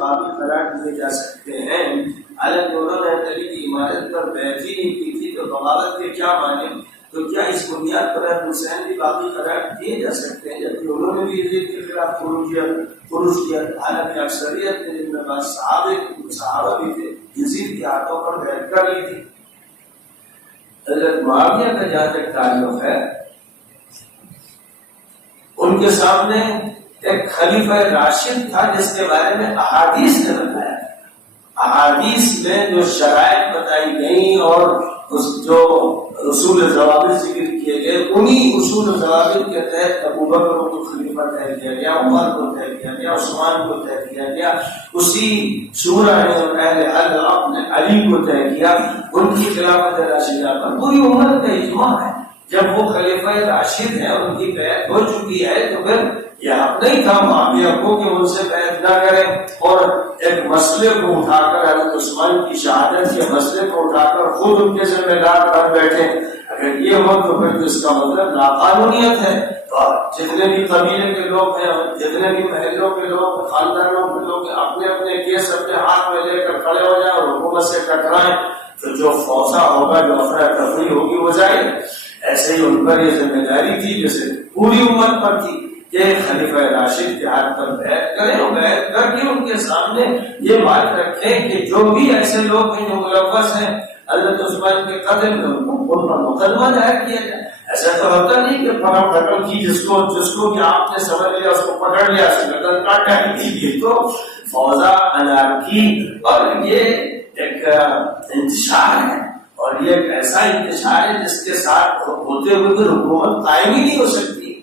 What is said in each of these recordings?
باقی قرار دیے جا سکتے ہیں؟ حالانکہ انہوں نے علی کی عمارت پر بیعت ہی نہیں کی تھی، تو بغاوت کے کیا معنی؟ تو کیا اس بنیاد پر حسین بھی باقی قرار دیے جا سکتے ہیں جبکہ انہوں نے بھی یزید کے خلاف خروج کیا؟ حالانکہ اکثریت نے جن میں بعض صحابہ بھی تھے یزید کے ہاتھوں پر بیعت کر لی تھی۔ حضرت معاویہ کا جہاں تک تعلق ہے، ان کے سامنے ایک خلیفہ راشد تھا جس کے بارے میں احادیث نے بتایا۔ احادیث میں جو شرائط بتائی گئیں اور جو اصول ضوابط ذکر کیے گئے، انہی اصول و ضوابط کے تحت ابو بکر کو خلیفہ طے کیا گیا، عمر کو طے کیا گیا، عثمان کو طے کیا گیا، اسی شورا نے اور اہل حق نے علی کو طے کیا، ان کی خلافت راشدہ پر پوری امت کا اجماع ہے۔ جب وہ خلیفہ راشد ہیں، ان کی بیعت ہو چکی ہے، تو پھر یہ حق نہیں تھا معاویہ کو کہ ان سے بیعت نہ کریں اور ایک مسئلے کو اٹھا کر حضرت عثمان کی شہادت کے مسئلے کو اٹھا کر خود ان کے ذمہ دار بن بیٹھے۔ اگر یہ ہو تو پھر اس کا مطلب ناقانونیت ہے۔ اور جتنے بھی قبیلے کے لوگ ہیں، جتنے بھی محلوں کے لوگ، خاندانوں کے لوگ اپنے اپنے کیس اپنے ہاتھ میں لے کر کھڑے ہو جائیں اور حکومت سے ٹکرائیں تو جو فوضا ہوگا، جو افراتفری ہوگی، وہ جائے۔ ایسے ہی ان پر یہ ذمہ داری تھی جیسے پوری امت پر تھی کہ خلیفہ راشد کے ہاتھ پر بیعت کریں اور بیعت کر کے ان کے سامنے یہ بات رکھیں کہ جو بھی ایسے لوگ ہیں جو ملوث ہیں حضرت عثمان کے قتل میں، ان پر مقدمہ دائر کیا جائے۔ ایسا تو ہوتا نہیں کہ پکڑ پکڑ کی جس کو بھی آپ نے سمجھ لیا اس کو پکڑ لیا، گردن کاٹا۔ یہ تو فوضا، انارکی، اور یہ ایک انتشار ہے، اور یہ ایک ایسا انتشار ہے جس کے ساتھ ہوتے ہوئے بھی حکومت قائم ہی نہیں ہو سکتی۔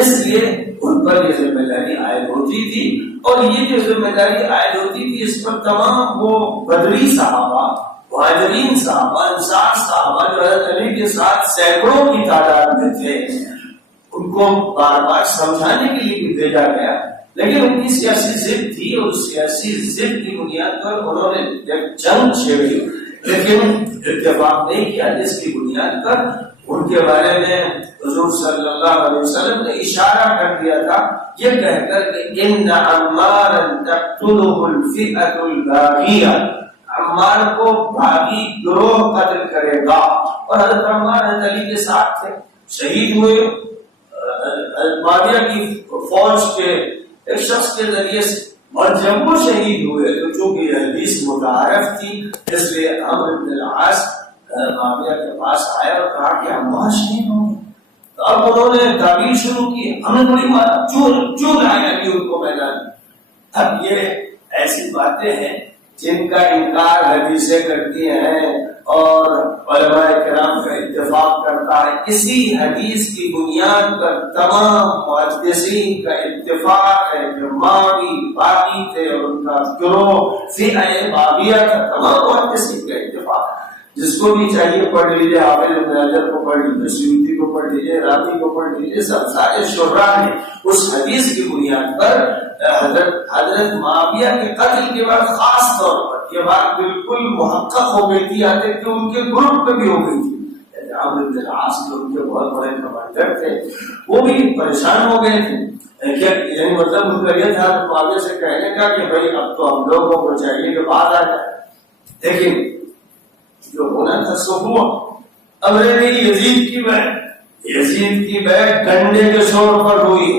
اس لیے ان پر یہ ذمہ داری عائد ہوتی تھی، اور یہ جو ذمہ داری عائد ہوتی تھی اس پر تمام وہ بدری صحابہ، مہاجرین صحابہ، انصار صحابہ جو حضرت علی کے ساتھ سینکڑوں کی تعداد میں تھے، ان کو بار بار سمجھانے کے لیے بھی بھیجا گیا، لیکن ان کی سیاسی ضد تھی، اور سیاسی ضد کی بنیاد پر انہوں نے ایک جنگ چھیڑی، لیکن اتفاق نہیں کیا، جس کی بنیاد پر ان کے بارے میں حضور صلی اللہ علیہ وسلم نے اشارہ کر دیا تھا یہ کہہ کر کہ ان عمارا تقتله الفئة الباغیہ، عمار کو باغی گروہ قتل کرے گا۔ اور حضرت عمار حضرت علی کے ساتھ تھے، شہید ہوئے معاویہ کی فوج کے ایک شخص کے ذریعے سے، اور جب وہ شہید ہوئے تو چونکہ یہ حدیث متعارف تھی، اس لیے عمرو بن العاص معاویہ کے پاس آیا اور کہا کہ عمار شہید ہوں گے۔ تو اب انہوں نے تعبیر شروع کی، ہم نے بڑی مارا، چور آیا کہ ان کو میدان۔ اب یہ ایسی باتیں ہیں جن کا انکار حدیثیں کرتی ہیں اور علماء کرام کا اتفاق کرتا ہے۔ اسی حدیث کی بنیاد پر تمام محدثین کا اتفاق ہے کہ ماوی باغی تھے اور ان کا گروہ فئہ باغیہ کا، تمام محدثین کا اتفاق ہے۔ جس کو بھی چاہیے پڑھ لیجیے، حافظ ابن حجر کو پڑھ لیجیے، سیوطی کو پڑھ لیجیے، راضی کو پڑھ لیجیے، سب سارے شرح نے اس حدیث کی بنیاد پر حضرت معاویہ کے قتل کے بعد خاص طور پر یہ بات بالکل محقق ہو گئی تھی، یہاں تک کہ ان کے گروپ میں بھی ہو گئی تھی۔ عمرو بن العاص جو ان کے بہت بڑے کمانڈر تھے، وہ بھی پریشان ہو گئے تھے، یعنی مطلب ان کا یہ تھا معاویہ سے کہنے کا کہ بھائی اب تو ہم لوگوں کو چاہیے کہ بعد آ جائے، لیکن جو ہونا تھا سو ہوا۔ اب رہ گئی یزید کی بیعت ڈنڈے کے شور پر ہوئی،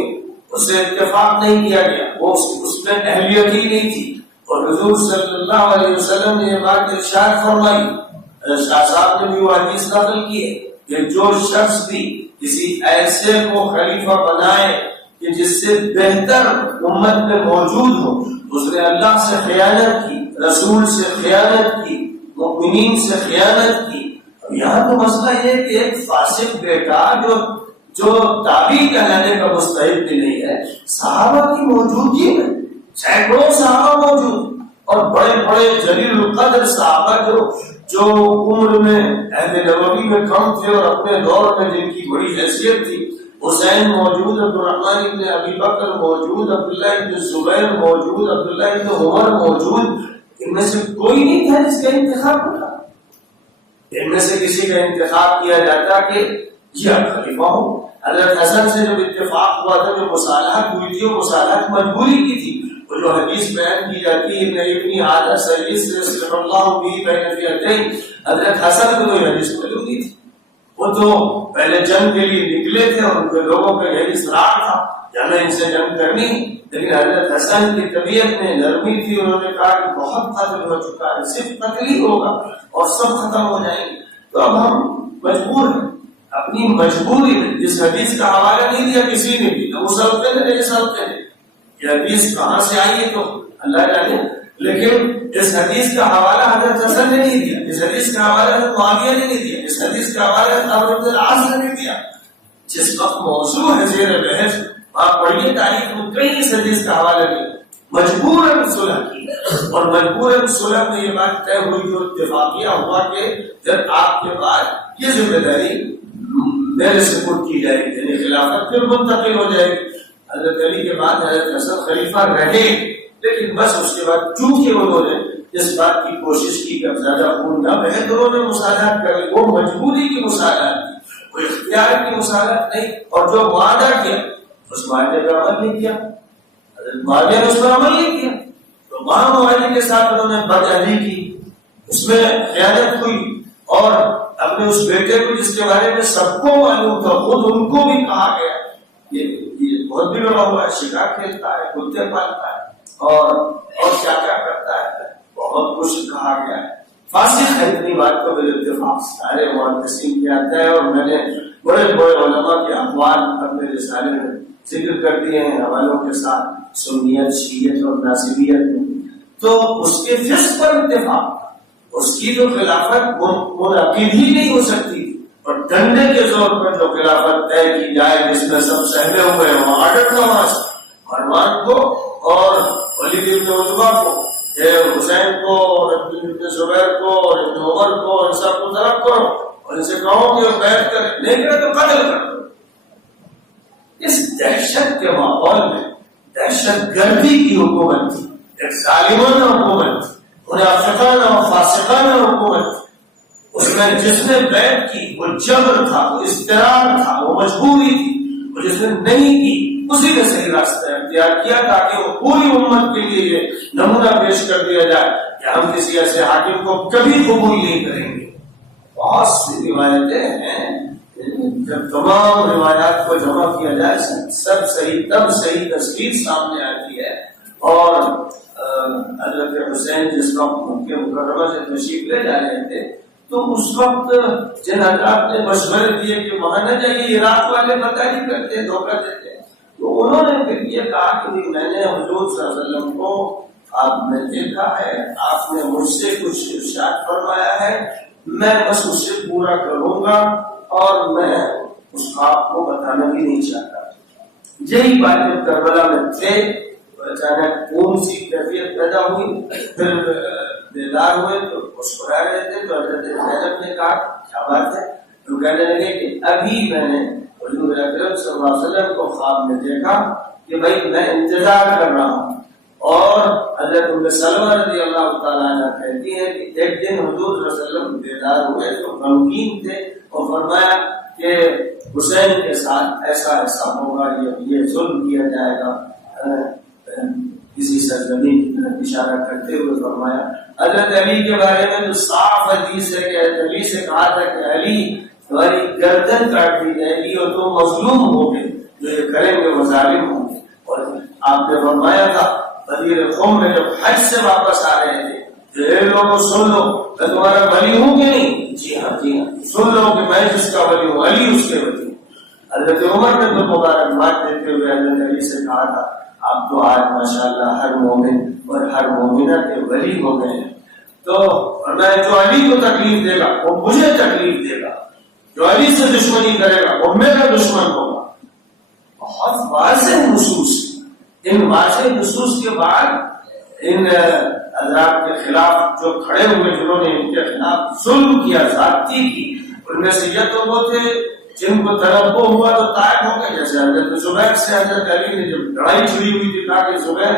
اسے اتفاق نہیں کیا گیا، وہ اس میں اہلیت ہی نہیں تھی، اور حضور صلی اللہ علیہ وسلم نے یہ بات ارشاد فرمائی، شاہ صاحب نے بھی وہ حدیث نقل کی ہے کہ جو شخص بھی کسی ایسے کو خلیفہ بنائے کہ جس سے بہتر امت میں موجود ہو، اس نے اللہ سے خیانت کی، رسول سے خیانت کی، مومنین سے خیانت کی۔ یہاں تو مسئلہ یہ کہ ایک فاسق بیٹا جو تابعی کہلانے کا مستحق بھی نہیں ہے، صحابہ کی موجودگی میں سینکڑوں صحابہ موجود، اور بڑے بڑے جلیل القدر صحابہ جو عمر میں عہد نبوی میں کم تھے اور اپنے دور میں جن کی بڑی حیثیت تھی، حسین موجود، عبدالرحمن ابن ابی بکر موجود، عبداللہ ابن زبیر موجود، عبداللہ ابن عمر موجود، ان میں سے کوئی نہیں تھا جس کا انتخاب ہوتا، ان میں سے کسی کا انتخاب کیا جاتا کہ یہ خلیفہ ہو۔ حضرت حسن سے جب اتفاق ہوا تھا، جو مصالحت ہوئی تھی وہ مصالحت مجبوری کی تھی، وہ جو حدیث بیان کی جاتی ہے کہ ابنی آدھا سروس صلی اللہ بھی بین فیتین، حضرت حسن کو تو یہ حدیث معلوم نہیں تھی، وہ تو پہلے جنگ کے لیے نکلے تھے اور ان کے لوگوں کا یہی اصرار تھا کہ ہمیں ان سے جنگ کرنی، لیکن حضرت حسن کی طبیعت میں نرمی تھی، انہوں نے کہا کہ بہت قتل ہو چکا ہے، صرف قتل ہی ہوگا اور سب ختم ہو جائیں گے، تو اب ہم مجبور ہیں، اپنی مجبوری میں اس حدیث کا حوالہ نہیں دیا کسی نے بھی، تو وہ سب کہتے ہیں یہ سب کہتے ہیں یہ حدیث کہاں سے آئی ہے تو اللہ جانے، لیکن اس حدیث کا حوالہ حضرت حسن نے نہیں دیا، اس حدیث کا حوالہ حضرت معاویہ نے نہیں دیا، اس حدیث کا حوالہ حضرت عمرو بن العاص نے نہیں دیا۔ جس وقت موضوع ہے زیر بحث آپ پڑھیے تاریخ میں کہیں اس حدیث کا حوالہ نہیں، مجبوراً صلح کی، اور مجبوراً صلح میں یہ بات طے ہوئی جو اتفاقیہ ہوا کہ جب آپ کے بعد یہ ذمہ داری میرے سپرد کی جائے گی، یعنی خلافت پھر منتقل ہو جائے گی۔ حضرت علی کے بعد حضرت حسن خلیفہ رہے، لیکن بس اس کے بعد چونکہ انہوں نے اس بات کی کوشش کی کہ اب زیادہ خون نہ بہے تو انہوں نے مساعدات کری، وہ مجبوری کی مساعدات کی، وہ اختیار کی مساعدات نہیں، اور جو معاہدہ کیا اس معاہدے پر عمل نہیں کیا، حضرت معاویہ نے اس پر عمل نہیں کیا، تو وہاں معاہدے کے ساتھ انہوں نے بدعہدی کی، اس میں خیانت ہوئی، اور اپنے اس بیٹے کو جس کے بارے میں سب کو معلوم تھا خود ان کو بھی کہا گیا یہ بہت بھی بڑا ہوا ہے، شکار کھیلتا ہے، کتے پالتا ہے اور کیا کیا کرتا ہے، بہت کچھ کہا گیا ہے، فاسق ہے۔ اتنی بات کو میرے اتفاق سارے محدثین کیا آتا ہے، اور میں نے بڑے بڑے علماء کے اقوال اپنے رسالے میں ذکر کر دیے ہیں حوالوں کے ساتھ، سنیت، شیعت اور ناصبیت میں، تو اس کے فسق پر اتفاق، اس کی جو خلافت منعقد ہی نہیں ہو سکتی، اور ڈنڈے کے زور پر جو خلافت طے کی جائے جس میں سب سہمے ہوئے ہیں، وہاں آرڈر کا وہاں سے مروان کو اور ولید بن عتبہ کو، حسین کو اور ابن زبیر کو اور ابن عمر کو، ان سب کو طرف کرو اور ان سے کہو کہ وہ بیعت کریں، نہیں کرے تو قتل کر دو۔ اس دہشت کے ماحول میں دہشت گردی کی حکومت تھی، ایک ظالمانہ حکومت تھی، منافقانہ اور فاسقانہ حکومت تھی، اس میں جس نے بیعت کی وہ جبر تھا، وہ اضطرار تھا، وہ مجبوری تھی، اور جس نے نہیں کی اسی نے صحیح راستہ اختیار کیا تاکہ وہ پوری امت کے لیے یہ نمونہ پیش کر دیا جائے کہ ہم کسی ایسے حاکم کو کبھی قبول نہیں کریں گے۔ بہت سی روایتیں ہیں، جب تمام روایات کو جمع کیا جائے سب صحیح، تب صحیح تصویر سامنے آتی ہے، اور حضرت حسین جس وقت مکہ مکرمہ سے تشریف لے جا رہے تھے تو اس وقت جن حضرات نے مشورے دیے کہ وہاں نہ جائیے، عراق والے پتہ نہیں کرتے، دھوکہ دیتے، تو انہوں نے پھر یہ کہا کہ میں نے حضور صلی اللہ علیہ وسلم کو آپ نے دیکھا ہے، آپ نے مجھ سے کچھ ارشاد فرمایا ہے، میں بس اس سے پورا کروں گا، اور میں اس خواب کو بتانا بھی نہیں چاہتا۔ یہی بات جب کربلا میں تھے اچانک کون سی کیفیت پیدا ہوئی، پھر بیدار ہوئے تو مسکرا رہے تھے، تو حضرت زینب نے کہا کیا بات ہے، تو کہنے لگے کہ ابھی میں نے حضور اکرم صلی اللہ علیہ وسلم کو خواب میں دیکھا کہ بھائی میں انتظار کر رہا ہوں، اور حضرت ام سلمہ رضی اللہ تعالیٰ عنہ کہتی ہے کہ ایک دن حضور صلی اللہ علیہ وسلم بیدار ہوئے تو غمگین تھے، اور فرمایا کہ حسین کے ساتھ ایسا ایسا ہوگا، یہ ظلم کیا جائے گا، کسی سرزمین کی طرف اشارہ کرتے ہوئے فرمایا۔ حضرت علی کے بارے میں تو صاف حدیث ہے کہ حضرت علی سے کہا تھا کہ علی تمہاری گردن کاٹ دی جائے گی اور تم مظلوم ہوگے، جو یہ کریں گے وہ ظالم ہوں گے، اور آپ نے فرمایا تھا غدیر قوم میں جب حج سے واپس آ رہے تھے جو اے لوگوں سن لو میں تمہارا ولی ہوں کہ نہیں، جی ہاں سن لو کہ میں جس کا ولی ہوں علی اس کے ولی ہوں۔ حضرت عمر نے تو مبارکباد دیتے ہوئے حضرت علی سے کہا تھا آپ تو آج ماشاءاللہ ہر مومن اور ہر مومنہ کے ولی ہو گئے ہیں، تو میں جو علی کو تکلیف دے گا وہ مجھے تکلیف دے گا، جو علی سے دشمنی کرے گا وہ میرا دشمن ہوگا۔ بہت واضح نصوص، ان واضح نصوص کے بعد ان حضرات کے خلاف جو کھڑے ہوئے جنہوں نے ان کے خلاف ظلم کیا، زیادتی کی، ان میں سے یہ تو وہ تھے جن کو تنبؤ ہوا تو طائف ہو گئے، جیسے حضرت زبیر سے حضرت علی نے جب لڑائی چھڑی ہوئی تھی کہا کہ زبیر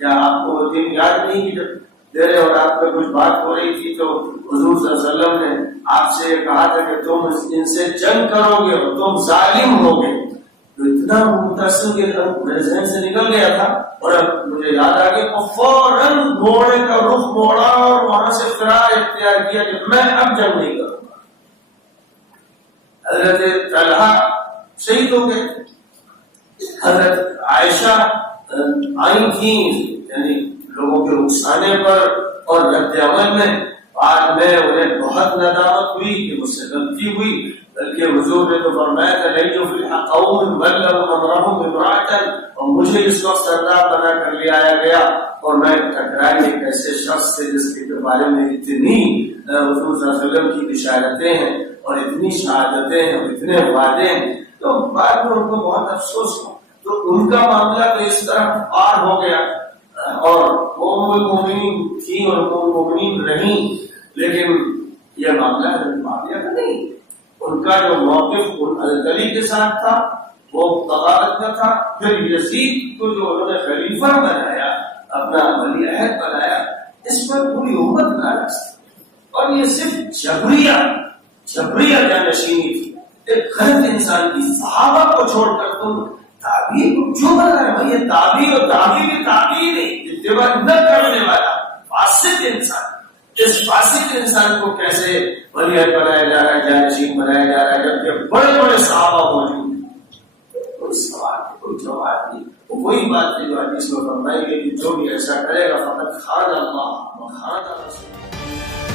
کیا آپ کو وہ دن یاد نہیں کہ جب میرے اور آپ پہ کچھ بات ہو رہی تھی تو حضور صلی اللہ علیہ وسلم نے آپ سے کہا تھا کہ تم ان سے جنگ کرو گے اور تم ظالم ہو گے، تو اتنا متاثر کہ میرے ذہن سے نکل گیا تھا اور اب مجھے یاد آ گیا، اور فوراً گھوڑے کا رخ موڑا اور وہاں سے فرار اختیار کیا کہ میں اب جنگ نہیں کروں گا۔ حضرت طلحہ شہید ہو گئے، حضرت عائشہ آئی تھی یعنی لوگوں کے اکسانے پر اور رد عمل میں، بعد میں انہیں بہت ندامت ہوئی کہ مجھ سے غلطی ہوئی، بلکہ حضور نے تو فرمایا تھا لن يفلح قوم ولوا امرهم امرأة، اور مجھے اس وقت سردار بنا کر لے آیا گیا اور میں ٹکرائی ایک ایسے شخص سے جس کے بارے میں اتنی حضور صلی اللہ علیہ وسلم کی بشارتیں ہیں اور اتنی شہادتیں ہیں اور اتنے وعدے ہیں، تو بعد میں ان کو بہت افسوس ہوا۔ تو ان کا معاملہ تو اس طرح پار ہو گیا اور وہ ام المؤمنین تھی اور ام المؤمنین رہیں، لیکن یہ معاملہ معاویہ کا نہیں۔ ان کا جو موقف علی کے ساتھ تھا وہ بغاوت کا تھا، پھر یزید کو جو انہوں نے خلیفہ بنایا، اپنا ولی عہد بنایا، اس پر پوری امت ناراض تھی۔ اور یہ صرف جبریہ جانشینی تھی، ایک غلط انسان کی، صحابہ کو چھوڑ کر تم تعبیر کو کیوں بنا رہے ہو؟ یہ تعبیر اور تعبیر کی تعبیر نہیں، اتباع نہ کرنے والا فاسق انسان، اس فاسق انسان کو کیسے ولی عہد بنایا جا رہا ہے، جانشین بنایا جا رہا ہے، جبکہ بڑے بڑے صحابہ موجود ہیں؟ کوئی سوال نہیں، کوئی جواب نہیں۔ وہی بات ہے جو حدیث میں فرمائی گئی کہ جو بھی ایسا کرے گا فقط خان اللہ و خان رسول۔